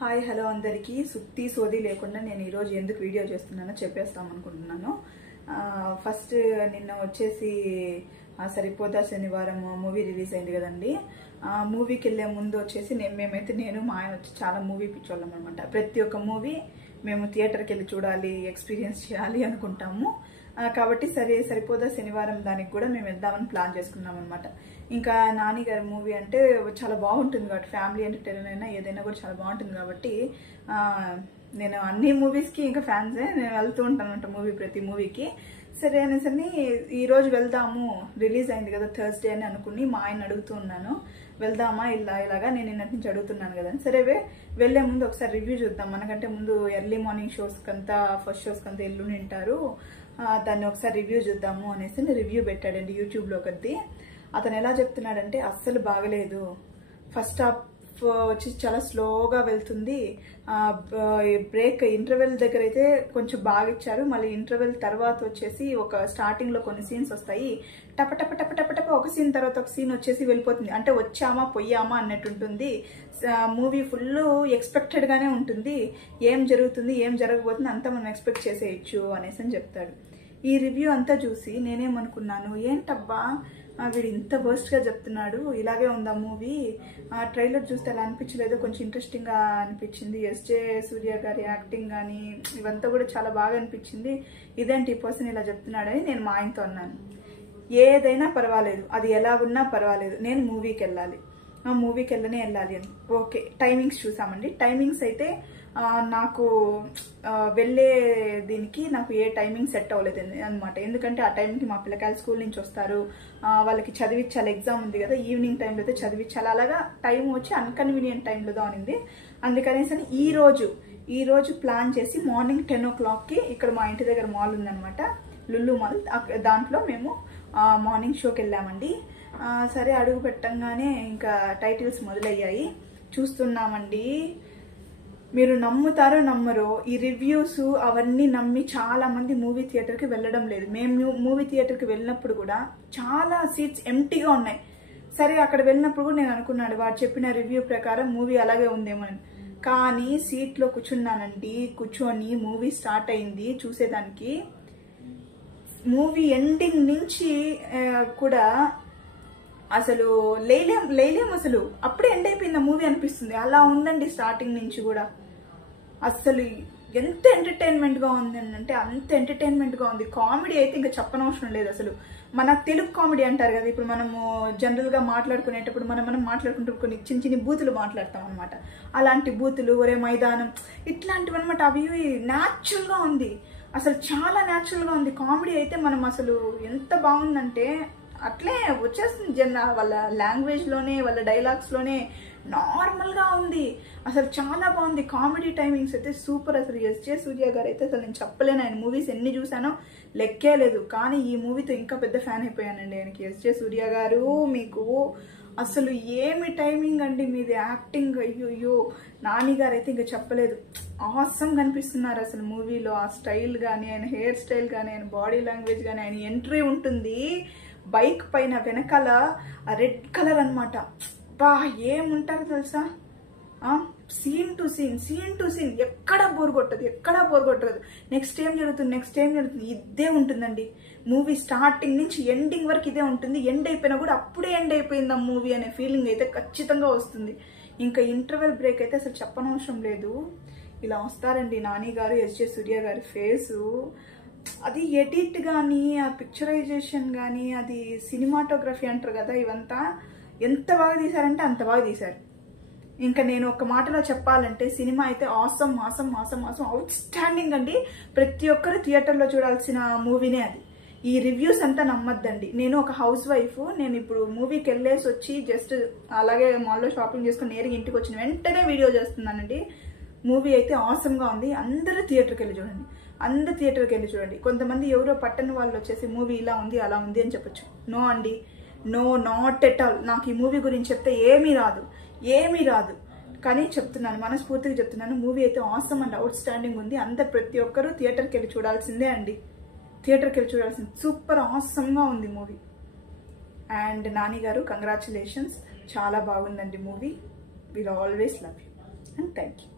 Hi hello అందరికీ సుత్తి సోది లేకుండా నేను ఈరోజు ఎందుకు వీడియో చేస్తున్నానో చెప్పేస్తాం అనుకుంటున్నాను. ఫస్ట్ నిన్న వచ్చేసి సరిపోదా శనివారం మూవీ రిలీజ్ అయింది కదండి. మూవీకి వెళ్ళే ముందు వచ్చేసి నేను మా ఆయన వచ్చి చాలా మూవీ పిచ్చోళ్ళం అనమాట. ప్రతి ఒక్క మూవీ మేము థియేటర్కి వెళ్ళి చూడాలి, ఎక్స్పీరియన్స్ చేయాలి అనుకుంటాము. కాబట్టి సరిపోదా శనివారం దానికి కూడా మేము వెళ్దామని ప్లాన్ చేసుకున్నాం అనమాట. ఇంకా నాని గారి మూవీ అంటే చాలా బాగుంటుంది కాబట్టి ఫ్యామిలీ ఎంటర్టైనర్ అయినా ఏదైనా కూడా చాలా బాగుంటుంది కాబట్టి నేను అన్ని మూవీస్కి ఇంకా ఫ్యాన్సే, నేను వెళ్తూ ఉంటాను అనమాట ప్రతి మూవీకి. సరే అనేసరి ఈరోజు వెళ్దాము, రిలీజ్ అయింది కదా థర్స్డే అని అనుకుని మా ఆయన అడుగుతూ ఉన్నాను, వెళ్దామా ఇలాగా నేను నిన్నటి నుంచి అడుగుతున్నాను కదా. సరే వెళ్లే ముందు ఒకసారి రివ్యూ చూద్దాం, మనకంటే ముందు ఎర్లీ మార్నింగ్ షోస్కంతా ఫస్ట్ షోస్కంతా ఎల్లు నింటారు, దాన్ని ఒకసారి రివ్యూ చూద్దాము అనేసి రివ్యూ పెట్టాడండి యూట్యూబ్లో ఒకటి. అతను ఎలా చెప్తున్నాడంటే అస్సలు బాగలేదు, ఫస్ట్ హాఫ్ వచ్చి చాలా స్లోగా వెళ్తుంది, బ్రేక్ ఇంటర్వెల్ దగ్గర అయితే కొంచెం బాగా ఇచ్చారు, మళ్ళీ ఇంటర్వెల్ తర్వాత వచ్చేసి ఒక స్టార్టింగ్లో కొన్ని సీన్స్ వస్తాయి, టప టప టప టప టప ఒక సీన్ తర్వాత ఒక సీన్ వచ్చేసి వెళ్ళిపోతుంది, అంటే వచ్చామా పొయ్యామా అన్నట్టు ఉంటుంది. మూవీ ఫుల్ ఎక్స్పెక్టెడ్గానే ఉంటుంది, ఏం జరుగుతుంది ఏం జరగబోతుంది అంతా మనం ఎక్స్పెక్ట్ చేసేయచ్చు అనేసి అని చెప్తాడు. ఈ రివ్యూ అంతా చూసి నేనేమనుకున్నాను, ఏంటబ్బా వీడు ఇంత వర్స్ట్గా చెప్తున్నాడు, ఇలాగే ఉందా మూవీ, ట్రైలర్ చూస్తే అలా అనిపించలేదు, కొంచెం ఇంట్రెస్టింగ్గా అనిపించింది, ఎస్జే సూర్య గారి యాక్టింగ్ కానీ ఇవంతా కూడా చాలా బాగా అనిపించింది, ఇదేంటి ఈ పర్సన్ ఇలా చెప్తున్నాడని నేను మా ఆయనతో అన్నాను. ఏదైనా పర్వాలేదు, అది ఎలాగున్నా పర్వాలేదు, నేను మూవీకి వెళ్ళాలి, మూవీకి వెళ్ళాలి అని. ఓకే, టైమింగ్స్ చూసామండి. టైమింగ్స్ అయితే నాకు వెళ్ళే దీనికి నాకు ఏ టైమింగ్ సెట్ అవ్వలేదు అనమాట. ఎందుకంటే ఆ టైంకి మా పిల్లకాయలు స్కూల్ నుంచి వస్తారు, వాళ్ళకి చదివించాలి, ఎగ్జామ్ ఉంది కదా, ఈవినింగ్ టైంలో అయితే చదివించాలి, అలాగా టైం వచ్చి అన్కన్వీనియంట్ టైంలో అనింది. అందుకనేసి ఈ రోజు ప్లాన్ చేసి మార్నింగ్ 10 o'clockకి ఇక్కడ మా ఇంటి దగ్గర మాల్ ఉందనమాట, లుల్లు మాల్, దాంట్లో మేము మార్నింగ్ షోకి వెళ్ళామండి. సరే అడుగు పెట్టంగానే ఇంకా టైటిల్స్ మొదలయ్యాయి, చూస్తున్నామండి. మీరు నమ్ముతారో నమ్మరో, ఈ రివ్యూస్ అవన్నీ నమ్మి చాలా మంది మూవీ థియేటర్కి వెళ్ళడం లేదు. మేము మూవీ థియేటర్కి వెళ్ళినప్పుడు కూడా చాలా సీట్స్ ఎంటీగా ఉన్నాయి. సరే అక్కడ వెళ్ళినప్పుడు కూడా నేను అనుకున్నాను వాడు చెప్పిన రివ్యూ ప్రకారం మూవీ అలాగే ఉందేమో అని, కానీ సీట్లో కూర్చున్నానండి. కూర్చొని మూవీ స్టార్ట్ అయింది చూసేదానికి, మూవీ ఎండింగ్ నుంచి కూడా అసలు లేలేం అసలు అప్పుడే ఎండ్ అయిపోయింది మూవీ అనిపిస్తుంది, అలా ఉందండి. స్టార్టింగ్ నుంచి కూడా అసలు ఎంత ఎంటర్టైన్మెంట్గా ఉంది అంటే అంత ఎంటర్టైన్మెంట్గా ఉంది. కామెడీ అయితే ఇంకా చెప్పనవసరం లేదు. అసలు మన తెలుగు కామెడీ అంటారు కదా, ఇప్పుడు మనము జనరల్గా మాట్లాడుకునేటప్పుడు మనం మాట్లాడుకుంటూ కొన్ని చిన్న బూతులు మాట్లాడతాం అనమాట, అలాంటి బూతులు, ఒరే మైదానం, ఇట్లాంటివి అనమాట. అవి న్యాచురల్గా ఉంది, అసలు చాలా న్యాచురల్గా ఉంది. కామెడీ అయితే మనం అసలు ఎంత బాగుందంటే అట్లే వచ్చేస్తుంది వాళ్ళ లాంగ్వేజ్లోనే, వాళ్ళ డైలాగ్స్లోనే నార్మల్గా ఉంది. అసలు చాలా బాగుంది. కామెడీ టైమింగ్స్ అయితే సూపర్. అసలు ఎస్జే సూర్య గారు అయితే అసలు నేను చెప్పలేను, ఆయన మూవీస్ ఎన్ని చూసానో లెక్కే లేదు, కానీ ఈ మూవీతో ఇంకా పెద్ద ఫ్యాన్ అయిపోయానండి ఆయనకి. ఎస్జే సూర్య గారు మీకు అసలు ఏమి టైమింగ్ అండి మీది, యాక్టింగ్ అయ్యో. నాని గారు అయితే ఇంకా చెప్పలేదు, ఆసమ్ కనిపిస్తున్నారు అసలు మూవీలో. ఆ స్టైల్ కానీ, ఆయన హెయిర్ స్టైల్ కానీ, ఆయన బాడీ లాంగ్వేజ్ కానీ, ఆయన ఎంట్రీ ఉంటుంది బైక్ పైన వెనకాల రెడ్ కలర్ అనమాట. బా ఏముంటారు తెలుసా, సీన్ టు సీన్ ఎక్కడా బోర్ కొట్టదు. నెక్స్ట్ ఏం జరుగుతుంది ఇదే ఉంటుందండి. మూవీ స్టార్టింగ్ నుంచి ఎండింగ్ వరకు ఇదే ఉంటుంది. ఎండ్ అయిపోయినా కూడా అప్పుడే ఎండ్ అయిపోయింది ఆ మూవీ అనే ఫీలింగ్ అయితే ఖచ్చితంగా వస్తుంది. ఇంకా ఇంటర్వెల్ బ్రేక్ అయితే అసలు చెప్పనవసరం లేదు. ఇలా వస్తారండి నాని గారు, ఎస్జే సూర్య గారి ఫేసు, అది ఎడిట్ కానీ, ఆ పిక్చరైజేషన్ కానీ, అది సినిమాటోగ్రఫీ అంటారు కదా, ఇవంతా ఎంత బాగా తీశారంటే అంత బాగా తీశారు. ఇంకా నేను ఒక మాటలో చెప్పాలంటే సినిమా అయితే ఆసమ్ అవుట్ స్టాండింగ్ అండి. ప్రతి ఒక్కరు థియేటర్లో చూడాల్సిన మూవీనే అది. ఈ రివ్యూస్ అంతా నమ్మద్దండి. నేను ఒక హౌస్ వైఫ్, నేను ఇప్పుడు మూవీకి వెళ్ళేసి వచ్చి జస్ట్ అలాగే మాల్లో షాపింగ్ చేసుకుని నేరుగా ఇంటికి వచ్చిన వెంటనే వీడియో చేస్తున్నానండి. మూవీ అయితే ఆసమ్గా ఉంది. అందరూ థియేటర్కి వెళ్ళి చూడండి. కొంతమంది ఎవరో పట్టణ వాళ్ళు వచ్చేసి మూవీ ఇలా ఉంది అలా ఉంది అని చెప్పొచ్చు. నో అండి, నో, నాట్ ఎట్ ఆల్. నాకు ఈ మూవీ గురించి చెప్తే ఏమీ రాదు, కానీ చెప్తున్నాను, మనస్ఫూర్తిగా చెప్తున్నాను, మూవీ అయితే ఆసమ్ అండ్ అవుట్ స్టాండింగ్ ఉంది. ప్రతి ఒక్కరూ థియేటర్కి వెళ్ళి చూడాల్సిందే అండి, సూపర్ ఆసమ్గా ఉంది మూవీ. అండ్ నాని గారు కంగ్రాచులేషన్స్, చాలా బాగుందండి movie. Will always love you and thank you.